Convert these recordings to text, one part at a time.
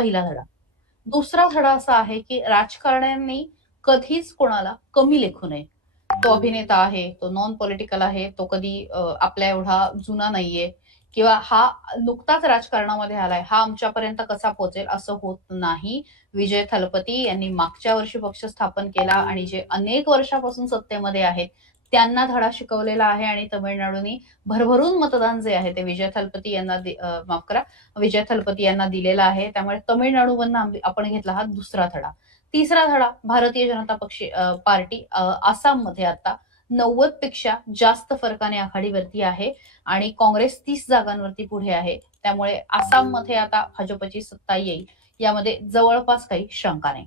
पहिला धडा. दुसरा धडा असा आहे, की राजकारण्यांनी कधीच कोणाला कमी लेखू नये. तो अभिनेता आहे, तो नॉन पॉलिटिकल आहे, तो कधी आपल्या एवढा जुना नाहीये किंवा हा नुकताच राजकारणामध्ये आलाय, हा आमच्यापर्यंत कसा पोहोचेल असं होत नाही. विजय थलपती यांनी मागच्या वर्षी पक्ष स्थापन केला आणि जे अनेक वर्षापासून सत्तेमध्ये आहेत, त्यांना धडा शिकवलेला आहे आणि तमिळनाडूनी भरभरून मतदान जे आहे ते माफ करा, विजय थलपती यांना दिलेला आहे. त्यामुळे तमिळनाडूमधनं आपण घेतला हा दुसरा धडा. तिसरा धडा भारतीय जनता पार्टी आसाममध्ये आता 90 पेक्षा जास्त फरकाने आघाडीवरती आहे आणि काँग्रेस 30 जागांवरती पुढे आहे. त्यामुळे आसाममध्ये आता भाजपची सत्ता येईल यामध्ये जवळपास काही शंका नाही.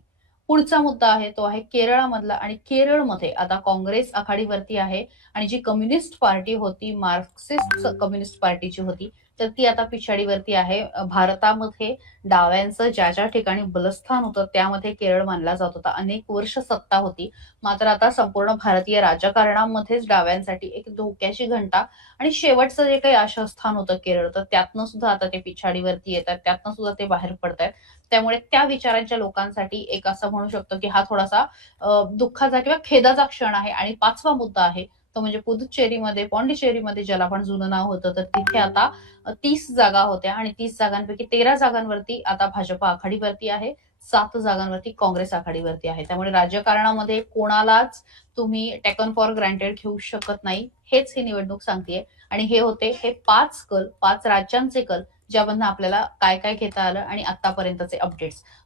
पुढचा मुद्दा आहे तो आहे केरळमधला आणि केरळमध्ये आता काँग्रेस आघाडीवरती आहे आणि जी कम्युनिस्ट पार्टी होती, मार्क्सिस्ट कम्युनिस्ट पार्टीची होती, तर ती आता पिछाडीवरती आहे. भारतामध्ये डाव्यांचं ज्या ठिकाणी बलस्थान होतं त्यामध्ये केरळ मानला जात होता. अनेक वर्ष सत्ता होती. मात्र आता संपूर्ण भारतीय राजकारणामध्येच डाव्यांसाठी एक धोक्याची घंटा आणि शेवटचं जे काही आशास्थान होतं केरळ, तर त्यातनं सुद्धा आता ते पिछाडीवरती येतात. त्यातनं सुद्धा ते बाहेर पडतायत. त्यामुळे त्या विचारांच्या लोकांसाठी एक असं म्हणू शकतो, की हा थोडासा दुःखाचा किंवा खेदाचा क्षण आहे. आणि 5वा मुद्दा आहे तो म्हणजे पुदुच्चेरीमध्ये, पॉंडिचेरीमध्ये ज्याला आपण जुनं नाव होतं, तर तिथे आता 30 जागा होत्या आणि 30 जागांपैकी 13 जागांवरती आता भाजप आघाडीवरती आहे. 7 जागांवरती काँग्रेस आघाडीवरती आहे. त्यामुळे राजकारणामध्ये कोणालाच तुम्ही टेकन फॉर ग्रँटेड घेऊ शकत नाही. हेच ही निवडणूक सांगतेय. आणि हे होते हे 5 राज्यांचे कल, ज्यामधनं आपल्याला काय काय घेता आलं आणि आतापर्यंतचे अपडेट्स.